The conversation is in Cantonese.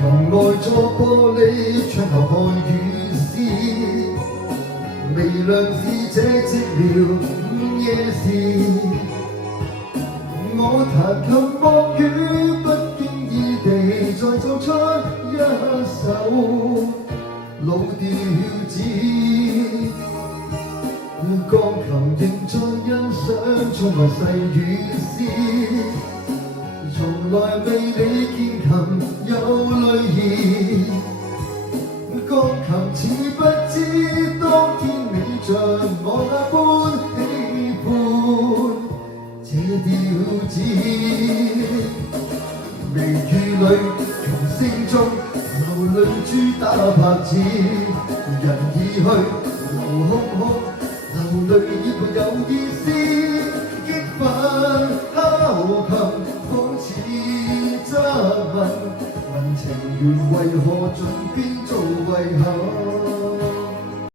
琴外座玻璃窗後看雨絲，微亮是這寂寥午夜時，我彈琴望雨，不經意地再奏出一首老調子。鋼琴仍在欣賞充滿細雨絲，從來未理見琴有淚意。鋼琴似不知當天你像我那般喜歡這調子。微雨裏琴聲中流淚珠打拍子，人已去流空空，流淚已沒有意思。激憤敲琴仿似質問，問情緣為何盡變做遺憾。